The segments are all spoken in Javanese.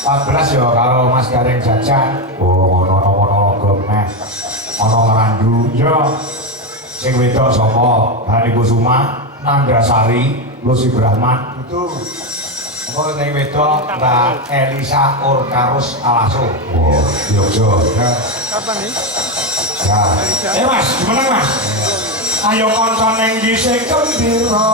14 ya karo Mas Gareng Jajak. Oh, ngono gemeh. Ana ngrandu ya. Sing wedok sapa? Hani Kusuma, Nandasari, Lucy Brahman. Itu. Apa sing wedok Mbak Elisa Orkarus Alaso. Oh, iya. Kapan nih? Ya. Mas, gimana Mas? Ayo konco neng gisik gembira.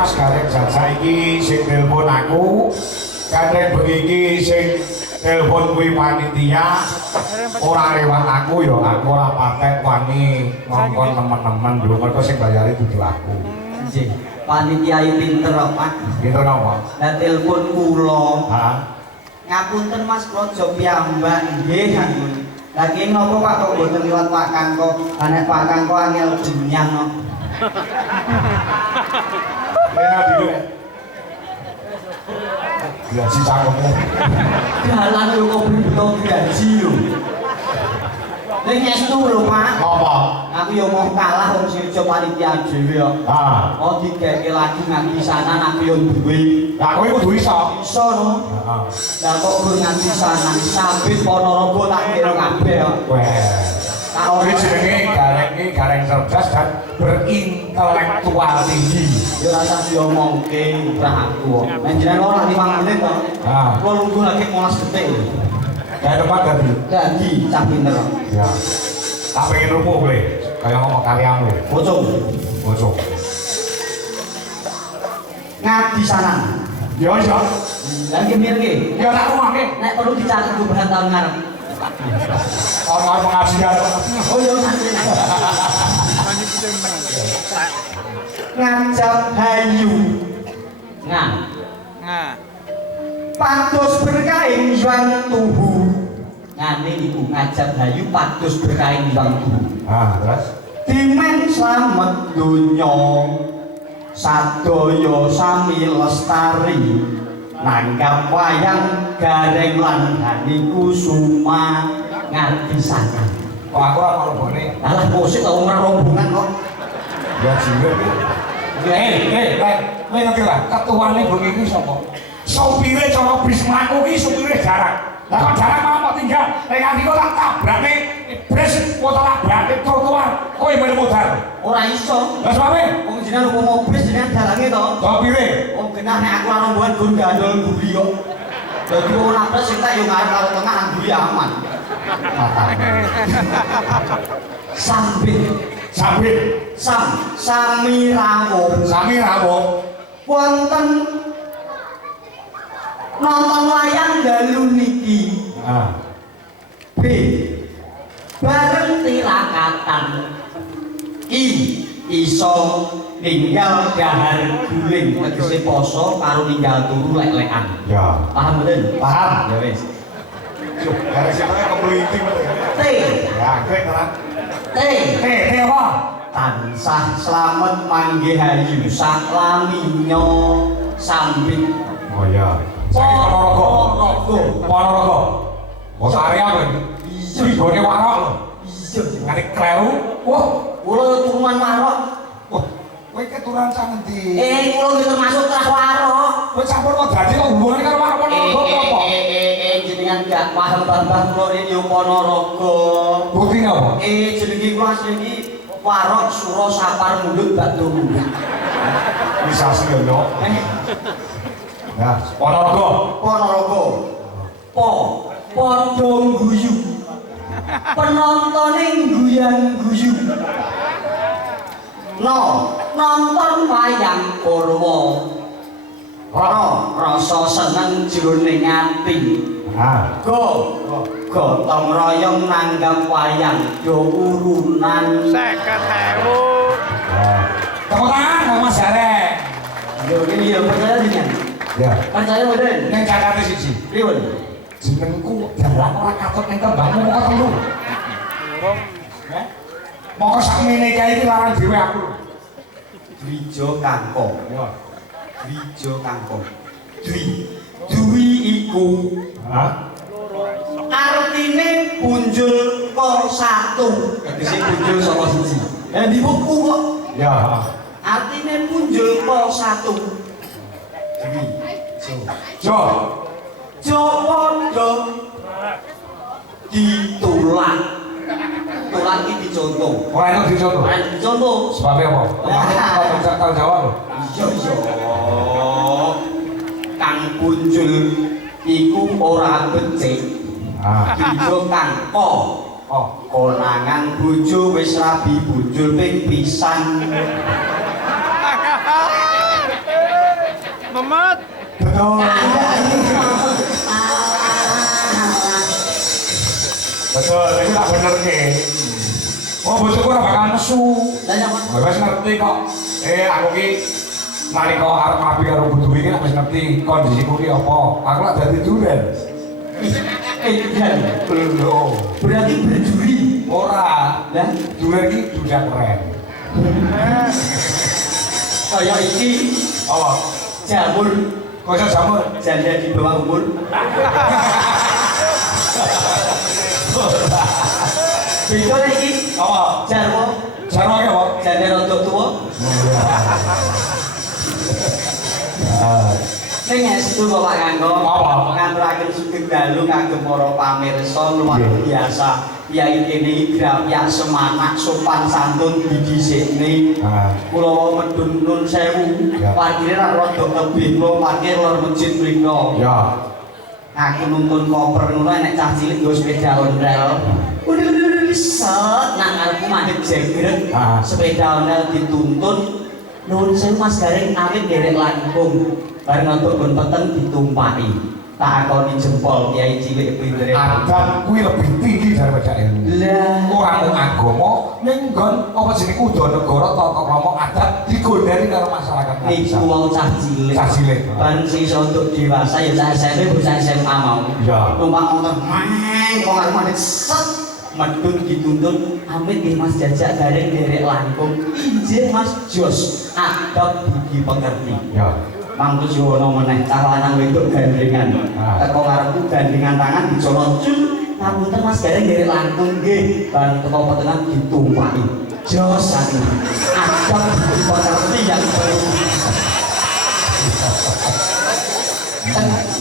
Mas Gareng Jajak iki sing nelpon aku, kadang bengi iki sing nelpon kuwi panitia, ora lewat aku ya, aku ora patek wani ngongkon temen-temen lho, mergo sing bayari dudu aku. Nggih, panitia iki pinter kok, Pak. Pinter napa? Lah telepon kula. Hah? Ngapunten Mas Projo piyambak nggih ngapunten. Lah ki napa Pak kok mboten liwat Pak Kangko? Nek Pak Kangko angel dunyang kok. Enak dulu. Gaji cangkemmu. Dalan yo kok beto gaji yo. Ning estu lho Pak. Apa? Aku yo mau kalah wong siji panitia dhewe kok. Ah. Oh digeke lagi nganti sana aku yo duwe. Lah kowe kudu iso. Iso no. Heeh. Lah kok gur nganti sana sambil Ponorogo tak kira kabeh kok. Wah. Kuwi jenenge gareng cerdas dan berintelektual tinggi. Yo rasa diomongke ora aku. Nek jenengan ora 5 menit to. Ah. Kula lungguh lagi 15 detik. Kayak tempat tadi. Dadi cah pinter. Ya. Tak pengen rupuh kowe. Kayak ngomong karyamu. Bocong. Bocok. Ngadi sana. Yo iso. Lah nggih mirke. Yo tak rumokke. Nek perlu dicatet beberapa tahun ngarep. Orang pengajian. Oh yo santri. Ngajab hayu. Nah. Nah. Pados berkain yang tubuh. Ngene niku ngajab hayu pados berkain yang tubuh. Ah, terus Dimen slamet donya sadaya sami lestari nanggap wayang gareng lan Hani Kusuma nganti sana. kok aku ora rombone. Alah musik kok ora rombongan kok. Ya jiwe iki. Kowe ngerti lah, ketuane bengi iki sapa? Sopire cara bis mlaku iki supire jarak. Lah kok jarak mau tinggal, nek nganti kok tak tabrake bres motor tabrake trotoar, kowe melu modal. Ora iso. Lah sawe, Wong jenengan rupa mobil jenengan dalange to. sopire. Wong genah nek aku ora rombongan gun gandol guri kok. Dadi wong nabrak sing tak yo ngarep karo tengah nang guri aman. Sambit Sabit, Sami rawuh sami rawuh. wonten nonton wayang dalu niki. B. Bareng tirakatan. I. Iso ninggal dahar guling tegese poso karo ninggal turu lek-lekan. Ya. Paham mboten? Paham. Ya wis. Yo, dari situ kemeliti. T. Ya, kek tenan. T. T apa? Tansah slamet manggihayu saklaminyo sambit. Oh iya. Saiki Ponorogo. Ponorogo. Bos area kowe. Iya, gone warok lho. Iya, Ngene kleru. Wah, kula turunan warok. wah. Kowe keturunan sang endi? Kula iki termasuk trah warok. Kowe campur kok dadi kok hubungane karo warok Ponorogo apa? Jenengan gak paham Bambang kula iki yo Ponorogo. Buktine apa? Jenenge kula asli iki Warok Suro Sapar Mundut Batu Mundut. Bisa sih yo. Ya, Ponorogo. Ponorogo. Padha guyu. Penontone guyang-guyu. Nonton wayang Purwa. Rasa seneng jroning ati. Gotong royong nanggap wayang do urunan 50.000. Tepuk tangan Kang Mas Jarek. yo iki yo percaya dengan Ya. percaya mboten Ning Jakarta siji. pripun Jenengku dalan ora katut ning tembangmu kok telu. Moko sakmene kae iki larang dhewe aku. Dwijo Kangkong Ya. Dwijo Kangkong Dwi iku artine punjul kok satu tegese punjul saka siji di buku kok Ya. artine punjul kok satu Dwi Jo. Jowondo ditulak tulak iki dicontoh Ora enak dicontoh. ora dicontoh Sebabnya apa? Kok tau jawab lho. iya kang punjul iku ora becik Dijo kang konangan bojo wis rabi punjul ping pisan Memet. Betul. Betul, itu tak bener ke. Oh, bojoku ora bakal nesu. Lah nyapa? Wis ngerti kok. Aku ki nalika arep rapi karo bojoku iki wis ngerti kondisiku ki apa. Aku lak dadi duren. Iya. Belum. Berarti berjuri. Ora. Lah, Duren iki dudak keren. kaya iki Apa? jamur Kok iso jamur? janda di bawah umur. Beda iki Apa? jarwo Jarwo ki apa? janda rada tuwa. Ning estu Bapak Kanggo, Apa? ngaturaken sugeng dalu kagem para pamirsa luar biasa. Yai kene iki grapyak semanak sopan santun didhisikne. Kula wau medun nun sewu. Ya. Parkire ra rada tebih kula parkir lor masjid mriko. Ya. Aku nuntun koper ngono enek cah cilik nggo sepeda ontel. Udah set nang arepku mandeg jenggrek. Sepeda ontel dituntun. Nuwun sewu Mas Garing awit derek langkung. Bareng untuk gon peteng ditumpaki. Tak akoni jempol kiai cilik pintere. Adab kuwi lebih tinggi daripada ilmu. Lah, Ora mung agama, ning nggon apa jenenge udanegara tata krama adat digondhani karo masyarakat. niku wau cah cilik. Cah cilik. Bareng sing iso untuk dewasa ya cah SMP bocah SMA mau. Iya. Numpak motor meng kok arep mandek set medun dituntun amit nggih Mas Jajak Garing derek langkung. Injih Mas Jos, adab budi pekerti. Ya. Mangku Jono meneh cah lanang wedok gandrengan. Teko ngarepku gandrengan tangan dicolot cul. Ngapunten Mas Garing derek langkung nggih. Bareng teko petengan ditumpaki. Jos saking adab budi pekerti yang perlu.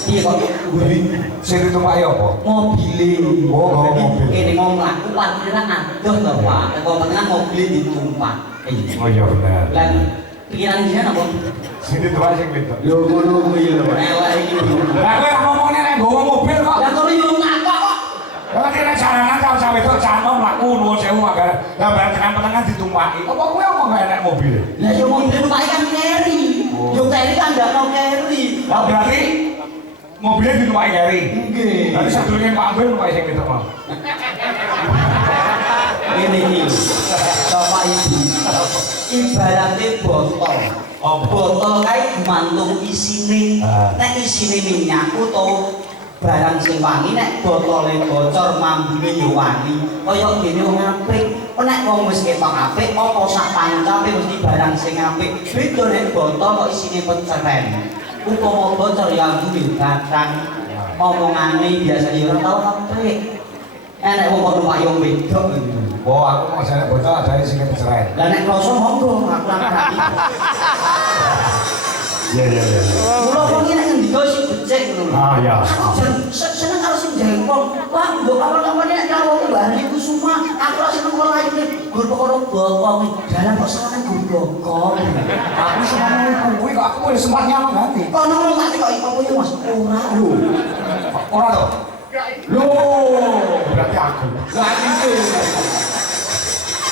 Iya kok gue Sing ditumpaki apa? mobil. Oh, Jadi mobil. ini mau melaku parkiran adoh lho Pak. Teko petengan mobil ditumpak. Oh iya bener. Lan pikiran dia apa? Sing ditumpaki sing wedok. Lho ngono kuwi lho. Elek iki lho. Lah kowe ngomongnya nek nggawa mobil kok. Lah kok yo ngapa kok? Lah kira jalanan karo cah wedok jano mlaku nuwun sewu mangga. Lah bareng tekan-tekan ditumpaki. Apa kowe ngomong gak enek mobil? Lah yo mobil numpak kan keri. Yo keri kan ngandakno keri. Lah berarti mobilnya ditumpai keri. Nggih. Berarti sadurunge Pak Ambil numpai sing ketok mau. Ini Bapak Ibu. Ibaratnya botol. Botol kae gumantung isine. Nek isine minyak utawa barang sing wangi, nek botole bocor mambune yo wangi. Kaya dene wong apik. Nek wong wis ketok apik, apa sak pancape mesti barang sing apik. Beda nek botol kok isine peceren. Upama bocor ya ambune batang. Omongane biasa yo ora tau apik. Nek wong kok numpak yo wedok. Oh, aku mau saya bocor dari sini peceren. Lah nek kroso monggo aku lan berarti. Iya. Kula wong iki nek ngendika sing becik ngono. Ah iya. Seneng karo sing jengkol. Wah, mbok awal-awalnya nek karo Mbah niku semua aku ora seneng karo ayune gur perkara bokong. Dalan kok salah gur bokong. Aku seneng kuwi kok aku wis sempat nyamuk ganti. Kono ngono tak kok apa yo Mas ora lho. Ora to. Loh, berarti aku. Lah iki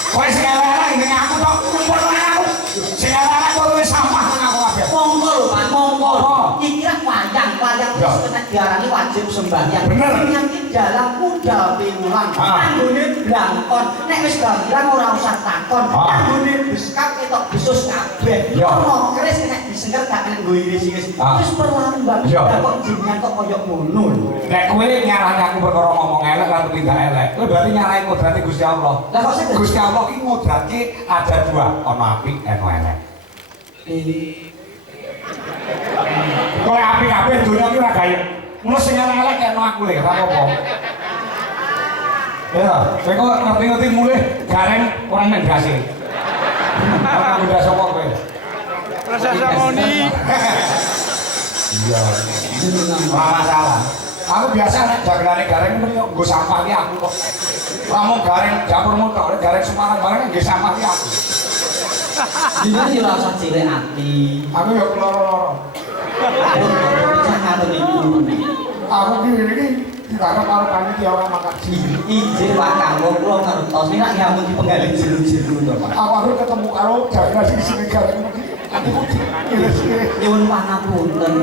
Kowe sing elek ning aku tok kumpul nang aku. Sing elek kowe wis sampah nang aku kabeh. monggo lho Pak, monggo. Iki kan wayang wis kena diarani wajib sembahyang. Penyakit dalam muda piwulan. Anggone blangkon. Nek wis gambrang ora usah takon. Anggone beskap ketok besus kabeh. Ono keris nek disengker gak kena nggo iris-iris. Wis perlambat. Kok jenengan kok koyo ngono. Nek kowe nyarani aku perkara ngomong elek lan tidak elek, kowe berarti nyarahi kodrate Gusti Allah. Lah kok sing Gusti Allah ki ngodrake ada dua, ono apik, ono elek. Kowe apik-apik donya ki ora gayeng. Mula sing elek kene aku le, ora apa-apa. Ya, kowe kok ngerti-ngerti mulih gareng ora nek ndase. Ora ndak sapa kowe. Rasa samoni. Iya. Ora masalah. Aku biasa nek jagalane gareng mriki nggo sampah ki aku kok. Lamun gareng dapurmu tok, gareng Semarang bareng nggih sampah ki aku. Jenengan yo rasa cilik ati. Aku yo keloro-loro. Jangan niku. Aku ki iki dikaro karo panitia ora makan sih. Ijin Pak Kanggo kula ngertos nek nyamun dipenggalih jero-jero to Pak. Aku ketemu karo jaga sing sing gareng iki. Nyuwun pangapunten.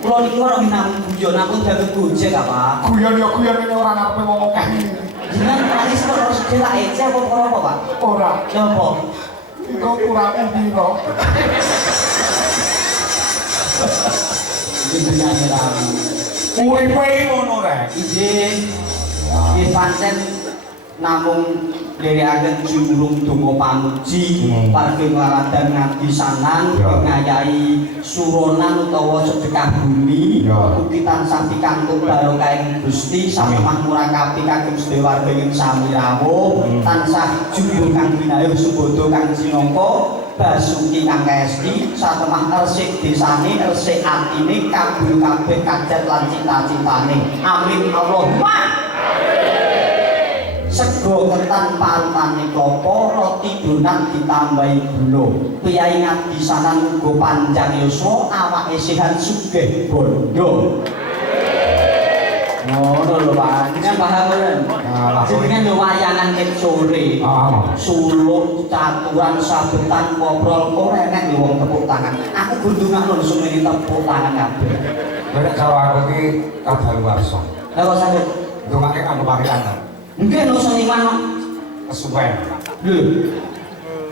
Kula niki ora minangka guyon aku dadi gojek apa? Guyon yo guyon ini ora ngarepe wong akeh. Jenengan paling ora sedela ece apa apa Pak? Ora. Napa? Iku kurang piro. Jenengan ora. Uripe ngono rek. Ijin. Iki pancen namung nderekaken jurung donga pamuji parke ngladan ngati sanan ngayahi suronan utawa sedekah bumi ugi tansah pikantuk barokah Gusti sampah murakapi kagem sedaya warga ing sami rawuh tansah jujur kang winayuh subodo kang sinangka basuki kang kesti satemah resik desane resik atine kabul kabeh kajat lan cita-citane amin Allahumma sego ketan parutane klopo roti donat ditambahi gula piyai ngati sanan uga panjang yuswa awake sehat sugih bondo ngono lho Pak jenengan paham mboten jenengan yo wayangan ket sore suluk caturan sabetan koprol ora enek wong tepuk tangan aku gundungan lho sumene tepuk tangan kabeh Nek kalau aku ki kadaluwarsa lha kok saged ndongake kanggo parian mungkin no seniman kesuwen. Lho.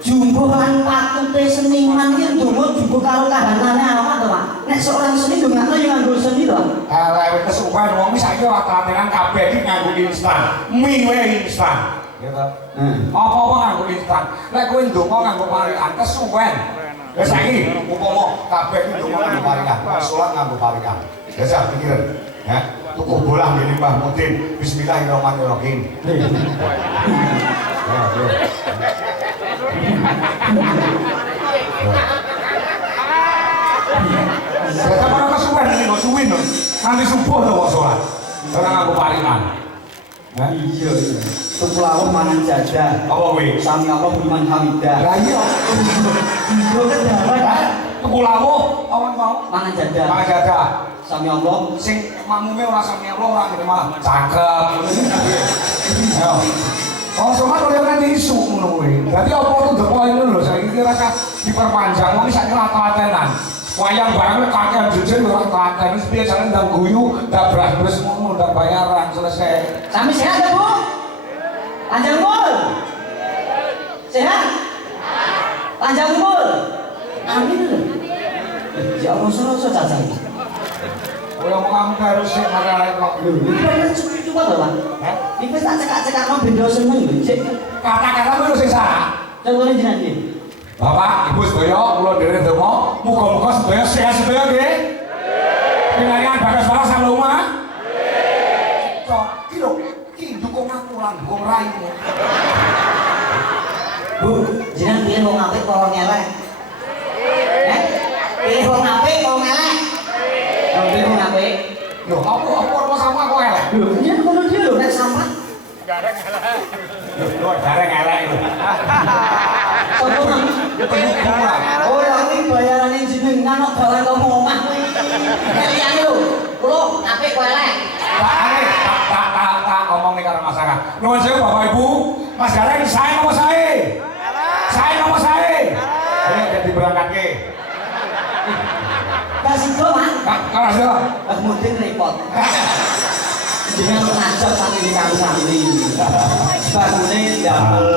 Jumbuhan patute seniman iki ndonga jumbuh karo kahanane awak to, Pak. Nek seorang seni ndongakno yo nganggo seni to. Elek kesuwen wong iki saiki ora telatenan kabeh iki nganggo instan. Mie wae instan. Ya to. Apa-apa nganggo instan. Nek kowe ndonga nganggo parian kesuwen. Lah saiki upama kabeh iki ndonga nganggo parian, salat nganggo parian. Ya sak pikir. Ya, tuku bola ngene Mbah Mudin. Bismillahirrahmanirrahim. Saya para kesuwen iki kok suwi lho. Nanti subuh lho wong salat. Ora nganggo parian. Iya. Tukulawuh mangan jadah. Apa kuwi? Sami Allah budiman hamidah. Lah iya. Iya kan darat. Tukulawuh awan mau Mangan jadah. mangan jadah. Sami Allah Sing makmume ora sami Allah ora ngene malah cakep. Ayo. Oh, somat oleh nanti isu ngono kuwi. Dadi apa tuh the point lho saiki kira diperpanjang wong saiki ora telatenan. wayang banget kakek jejen ora kakek wis biasane ndang guyu ndak bras-bras ngono ndak bayaran selesai. Sami sehat ya, Bu? Panjang umur. Sehat? Panjang umur. Amin. Ya Allah, suruh caca. Kowe omong kamu harus sik makane kok. Lho, iki kan coba to, Pak. Heh? Iki tak cekak-cekakno benda seneng lho, Cik. Kata-kata lu sing salah. Contohnya jenengan iki. Bapak, Ibu sedaya, kula dherek donga, muga-muga sedaya sehat sedaya nggih. Pinangan bagas barang sang omah. Cok, iki lho, iki dukung aku lan dukung raimu. Bu, jenengan piye wong apik apa wong elek? Pilih wong apik apa wong elek? Pilih wong apik. Lho, apa sama kok elek? Lho, jenengan kono dia lho nek sampah. Lho, gareng elek lho. Sopo nang? Oh, iki bayarane jenengan kok gawe kamu omah kuwi. Kalian lho, kula apik kok elek. Tak ngomong nih karo masyarakat. Nuwun sewu Bapak Ibu, Mas Gareng sae nopo sae? Sae nopo sae? Ayo jadi berangkatke. Kasih do, Mas. Kawas yo. Kemudian repot. Jenengan ngajak santri kami santri. Sebagune damel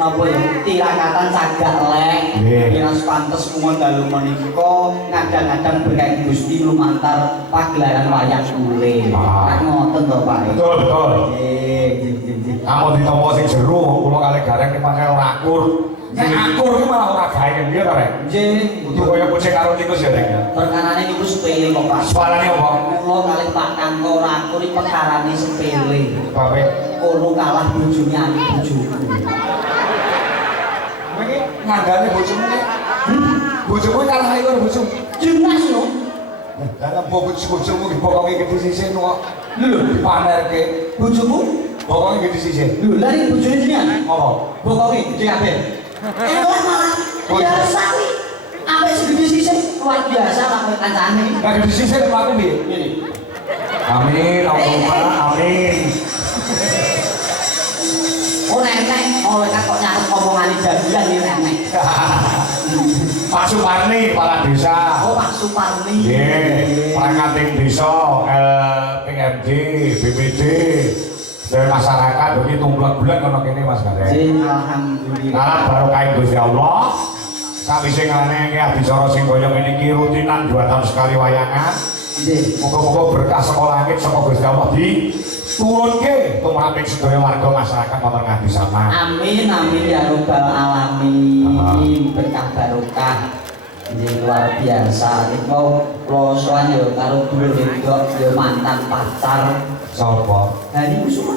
napa ya tirakatan cagak lek. Miras pantes kuwon dalu menika kadang-kadang berkait Gusti lumantar pagelaran wayang kulit. Kan ngoten to, Pak. Betul, betul. Nggih. Kamu ditompo sing jero, kula kalih Gareng ki pancen ora akur. Nek akur ki malah ora gawe piye to, Rek? Nggih. Kudu kaya kucing karo tikus ya, Rek. Perkarane niku sepele kok, Pak. Soalane apa? Kula kalih Pak Kangko ora akur iki perkarane sepele. Bapak, Kono kalah bojone anak bojoku. kowe iki ngandane bojomu nek. Bojomu kalah ae karo bojomu. Jelas lho. Dalam bojomu ki pokoke gede sisih kok. Lho, dipamerke. Bojomu Pokoke gede sisih. lho lari bojone jenengan. Apa? Bokoke gede kabeh. Elok malah biasa kuwi. Ambek segede sisih luar biasa lah kowe kancane. Lah gede sisih mlaku piye? Ngene. Amin, Allahumma amin. Oh nenek, oh kok nyatet omongane janjian iki nenek. Pak Suparni, kepala desa. Oh Pak Suparni. Nggih, perangkat desa, LPMD, BPD, dari masyarakat iki tumplek-blek kono kene Mas Gareng. Alhamdulillah. Nah, barokah Gusti Allah. Sawise ngene iki adicara sing kaya ngene iki rutinan 2 tahun sekali wayangan. Nggih. Moga-moga berkah saka langit saka Gusti Allah diturunke tumraping sedaya warga masyarakat wonten ngadi sama. Amin amin ya robbal alamin. Berkah barokah. Ini luar biasa. Ini mau klosoan ya karo dulur wedok ya mantan pacar. Sapa? Hani Kusuma.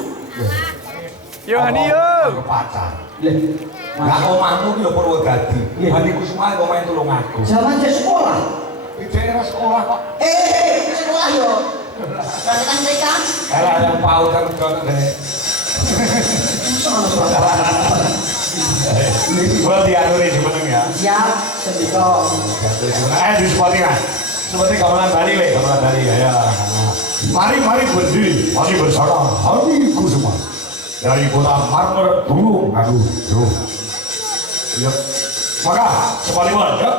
Yo Hani yo. Aku pacar. Lah, Lah omahmu ki lho Purwodadi. Iya. Hani Kusuma omahe Tulungagung. zaman saya sekolah. Di daerah sekolah kok. Sekolah yo. Perhatikan mereka. Lah yang paut kan kono deh. Gua diaturi sebenarnya ya. Siap, sendiko. Di seperti kan. Seperti gamelan Bali le, gamelan Bali ya. Mari berdiri, mari bersama Hani Kusuma dari kota Marmer Tulung Agung. Yuk. Maka sebaliman ya.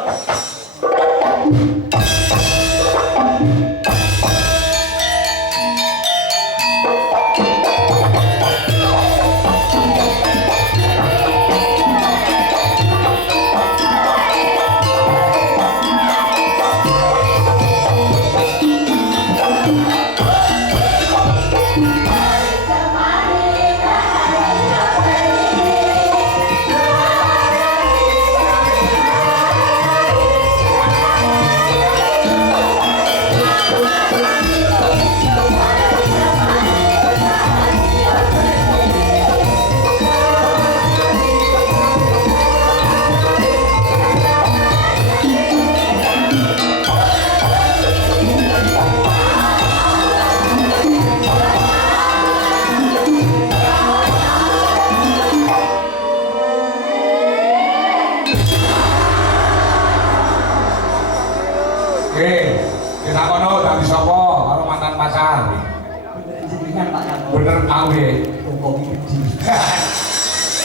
Bener awe.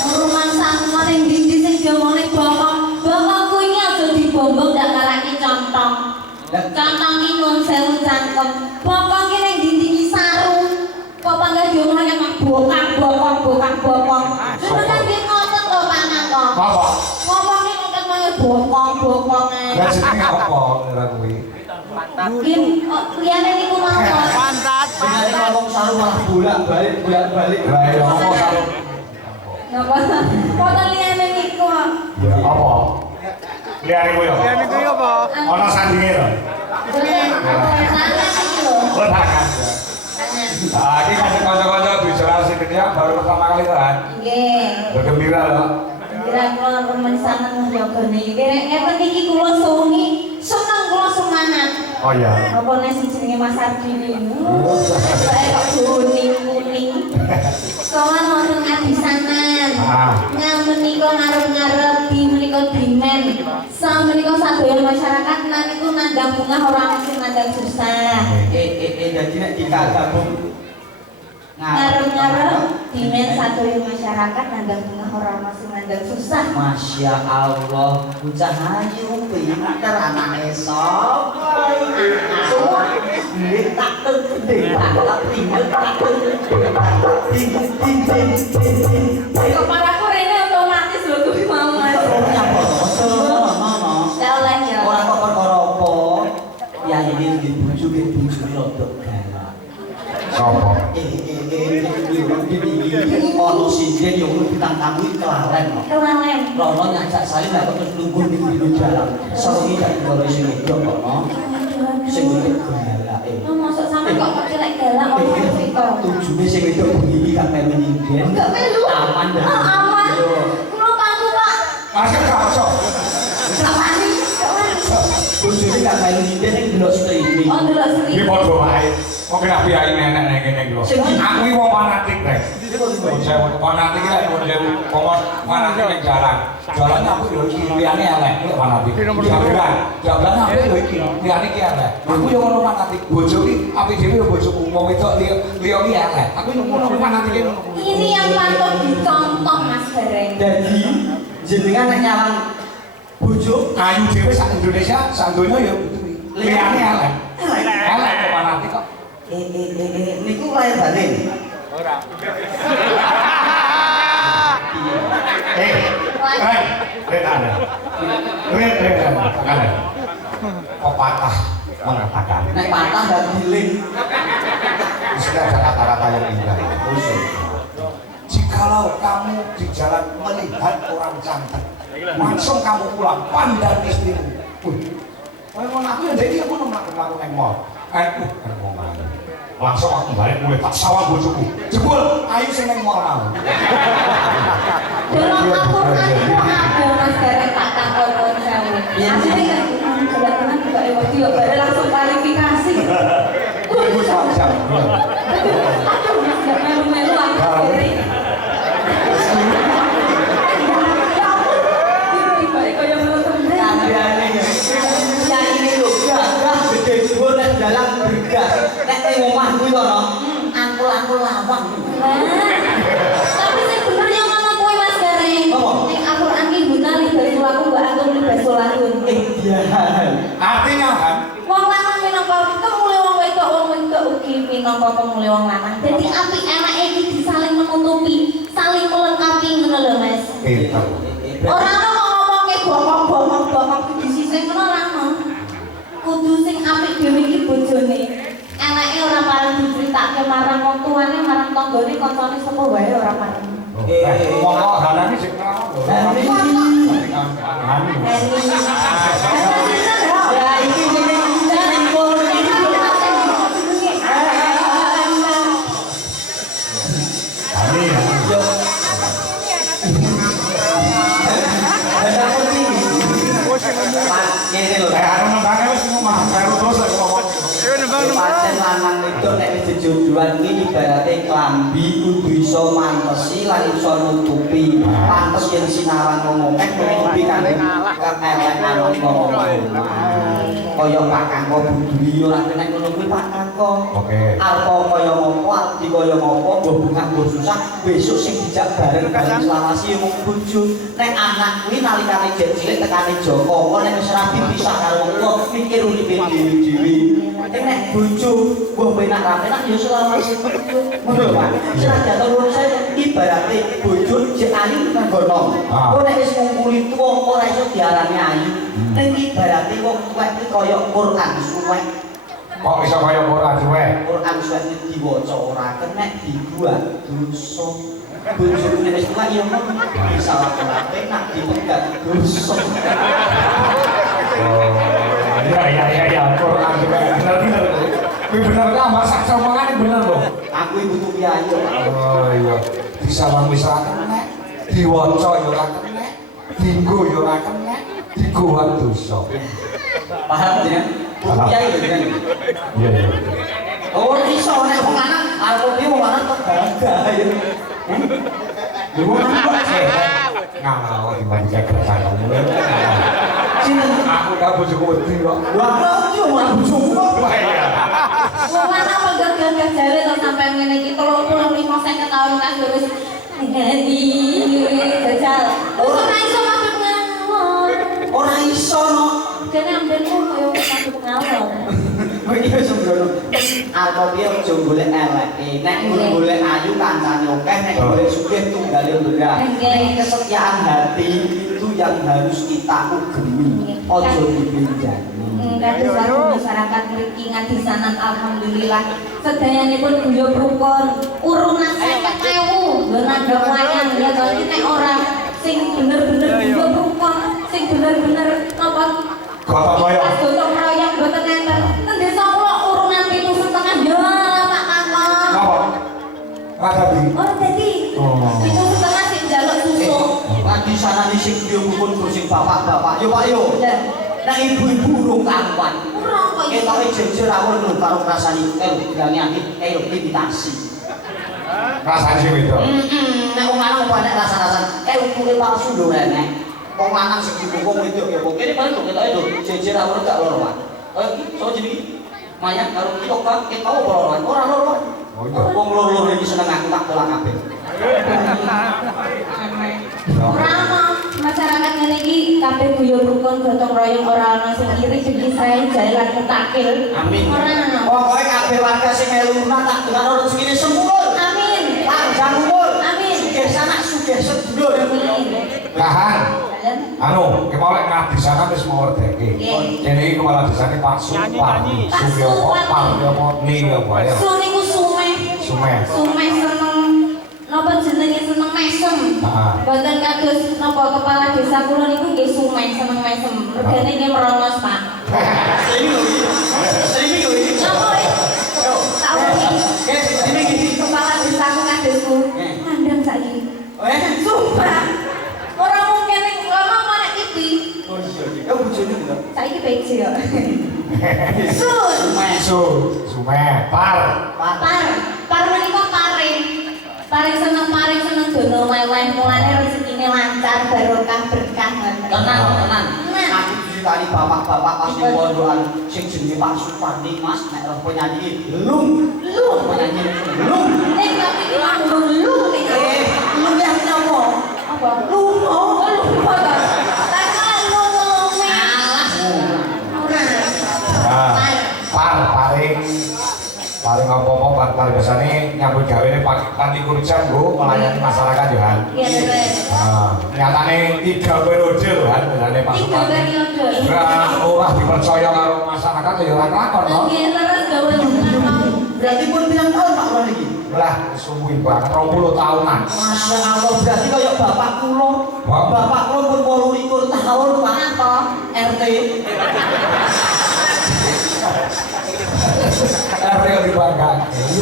Rumah sama yang di sini gak mau nih bapak. Bapakku ini aja dibombong gak karaki contoh. takon, bokong ki ning ndi iki sarung. Kok panggah diomong nek bokong. Terus kan dia ngotot kok pangan kok. Apa? Ngomongnya ngotot manggil bokong. Lah jenenge apa ora kuwi? Kim, liyane niku mawon. Pantat. Bener ngomong sarung malah bolak-balik. Lah ya apa sarung? Napa? Foto liyane niku. Ya apa? Lihat iku ya. Ya niku apa? Ana sandinge to. Tangan iki lho. Oh tangan. Ah, ini kanca-kanca bicara sing ketiak baru pertama kali kan. Nggih. Bergembira loh. Kira kula remen saneng njogone iki. Ngeten iki kula suwi seneng kula semangat. Oh iya. Apa nek sing jenenge Mas Ardi niku. Saya kok kuning. Sowan wonten adisanan. Nang menika ngarep-ngarep di menika dimen. Sa menika sadaya masyarakat lan niku nandang bunga ora mesti nandang susah. Jadi nek dikagabung Ngarep-ngarep dimen sadaya masyarakat nandang bunga ora mesti nandang susah. Masya Allah, bocah ayu pinter anake sapa iki? Tak pinter Kok paraku rene otomatis lho kuwi mau Mas. Ya oleh ya. Ora kok perkara apa. Ya ini di bojo rodok galak. Sopo? Ono sinden yo bintang tamu kelalen kok. Kelalen. Rono nyajak salim lah terus lungguh ning pinggir jalan. Sawi dak ngoro sing wedok kono. Sing wedok galake. Oh, masuk sampe kok kelek galak omong cerita. Tujune sing wedok bengi gak melu nyinden. Enggak melu. Aman dah. Aman. Kulo pangku, Pak. Masih gak masuk. Gak wani. Bojone gak melu nyinden ning delok streaming. Oh, delok Iki sini. padha wae. Kok kena piyai nenek nek kene iki lho. Aku iki wong fanatik rek. Saya fanatik lek ngomong fanatik ning jalan. Jalan aku lho iki liyane elek, iki fanatik. Jalan aku lho iki liyane iki elek. Aku yo ngono fanatik. Bojo iki apik dhewe yo bojoku. Wong wedok liya iki elek. Aku ngono fanatike ngono. Ini yang patut dicontoh Mas Gareng. Jadi jenengan nek nyawang bojo Ayu dhewe sak Indonesia, sak donya yo liyane elek. Elek kok fanatik kok. niku lahir batin. Ora. Kok patah mengatakan? Nek patah dan giling. Sudah ada kata-kata yang indah. Jikalau kamu di jalan melihat orang cantik, langsung kamu pulang pandang istrimu. Kalau aku ya jadi aku nongkrong neng mall. Langsung aku balik mulai tak sawah bojoku. Jebul ayu sing neng mall mau. Dalam Al-Quran itu ada Mas Gareng tak takon sewu. Asline kan kebetulan juga lewat dia baru langsung kualifikasi. Ibu saja. Aduh, Mas gak melu-melu aku sendiri. Ya ampun, tiba-tiba kaya melu temen. Ya ini lho, gagah gede dhuwur nek dalan bergas. Nek ning omah kuwi to no, angkul-angkul lawang. Tapi sing bener yang ngono kuwi Mas Gareng. Apa? Ning Al-Quran ki guna libasul aku mbak atur libasul lahun. Iya. Artinya kan? Wong lanang minangka kemule wong wedok ugi minangka kemule wong lanang. Dadi apik enake iki saling menutupi, saling melengkapi ngono lho Mas. Pinter. Ora ono kok ngomongke bokong di sisi ngono ora ono. Kudu sing apik dhewe iki bojone. Enake ora pareng diceritake marang wong tuane, marang tanggane, kancane sapa wae ora pareng. Wong kok halane sing ngono. Ya iki jeneng Kami ya. Ngene lho. Anu nembangnya wis ngomong karo terus aku ngomong. Ayo nembang. Pancen lanang itu nek wis perjodohan ini ibaratnya klambi kudu iso mantesi lan iso nutupi. Pantes yen sinaran ngomongke nutupi kan elekan ngomong. Kaya Pak Kangko buduli ora kena ngono kuwi Pak Kangko. Oke. Apa kaya ngopo, arti kaya ngopo, mbok bungah mbok susah, besok sing dijak bareng-bareng selawasi mung bojo. Nek anak kuwi nalikane cilik tekane Joko, kok nek wis rapi pisah karo wong mikir uripe dhewe-dhewe. Nek bojo mbok penak ra penak ya selawasi bojo. Ngono Pak. Senajan to saya ibarate bojo jek ayu kanggo nom. Kok nek wis ngumpuli tuwa ora iso diarani ayu. Ning ibarate wong tuwek iki kaya Quran suwek. Kok iso kaya Quran suwek? Quran suwek diwaca ora kenek dibuat dosa. Bojone wis tuwa ya ngono. Salah penak dipegat dosa. Iya, Quran suwek. Bener-bener. Kuwi bener ta, Mas sak omongane bener lho. Aku iku butuh piye. Oh iya. Disawang wis ora kenek, diwaca ya ora kenek, dienggo ya ora kenek, digowan dosa. Paham ya? Butuh piye lho kan. Iya. Oh iso nek wong lanang arep piye wong lanang kok gagah ya. Lho wong lanang kok Ngawur dibanding keresahan. sinten Aku gak bojoku wedi kok. wah yo ora bojoku kok. Wong lanang pegang-pegang jare to sampai ngene iki 35 tahun kan wis ngadi jajal. Ora iso madhep ngawur. Ora iso no. Dene ambenmu koyo madhep ngawur. Kowe iki wis ngono. Apa piye aja golek eleke. Nek golek ayu kancane akeh, nek golek sugih tunggale mbegah. Nek kesetiaan hati itu yang harus kita ugemi. Ojo dipinjani. Kados masyarakat mriki ngadisanan alhamdulillah sedayanipun guyub rukun urunan 50.000 nggo nandhang wayang ya to iki nek ora sing bener-bener guyub rukun sing bener-bener napa Gotong royong. gotong royong mboten enten ten desa kula urunan 7,5 ya Pak Kakak Napa? Ngadabi. ora dadi 7,5 sing njaluk susu Lagi sana di sing dia pun sing bapak-bapak. Yo Pak yo. Nah ibu-ibu urung karuan. ora kok iso Ketoke jejer awon lho karo rasane bilane akeh imitasi. Rasane sing beda. Nek wong lanang nek rasa-rasan ukure palsu lho nek. Wong lanang sing dibungkung wedok ya kok kene paling lho ketoke lho jejer awon gak loro wae. Iki so jenenge mayat karo kita kok ketok loro wae. Ora loro. Oh iya. Wong loro iki seneng aku tak tolak kabeh. ora ana masyarakat ngene iki kabeh guyub rukun gotong royong ora ana sing iri demi saya jalan mutakil. Amin. Ora ana. Pokoke kabeh warga sing melu lunah tak dengar rezekine sembuh. Amin. Panjang umur. Amin. Sugih sanak sugih sedulur. Kahan. Anu, kemarin ngabisana wis mawerdeke. Kene iki kepala desane Pak Supardi. Sugiopo, Pardiopo, Niyopo ya. Su niku sumeh. Sumeh. Sumeh seneng napa jenenge seneng mesem. Heeh. Boten kados napa kepala desa kula niku nggih sumeh seneng mesem. Regane nggih merongos, Pak. Sering lho iki. Napa iki? Tahu iki. Ini gini. Kepala desaku kadesku. Ngandang saiki. Sumpah. Ora mungkin ning lama apa nek TV. Oh iya, kau bojone lho. Saiki PC kok. Sun. Sumeh, Par. Par menika paring. Paring seneng dono mewah mulane rezekine lancar barokah berkah. Tenang. Aku ditani bapak-bapak pas di pondokan sing jenenge Pak Supardi Mas nek roh penyanyi lung. Penyanyi lung. Tapi iki mah lung ning. Lung ya napa? Apa? Lung. Oh, lung apa? Tak kalah lung. Ora. Paling apa-apa paling biasanya nyambut gawe ini Panti Kurjam Bu melayani masyarakat Johan. Iya betul. Nyatane 3 periode lho kan biasanya Pak 3 Supardi. periode. Ora dipercaya karo masyarakat ya ora kelakon no. Nggih terus gawe hubungan mau. Berarti pun pirang tahun Pak Ron iki? Lah suwi banget 20 tahunan. Masya Allah, berarti kaya bapak kula. Bapak kula pun 28 tahun Pak. Apa? RT. RT lebih bangga.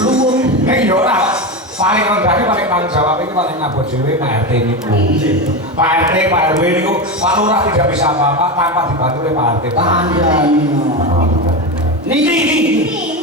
Luwung. Yo ora paling rendahnya paling tanggung jawab ini paling ngabot dhewe Pak RT niku. Pak RT, Pak RW niku Pak Lurah tidak bisa apa-apa tanpa dibantu oleh Pak RT. Pandai. Niki.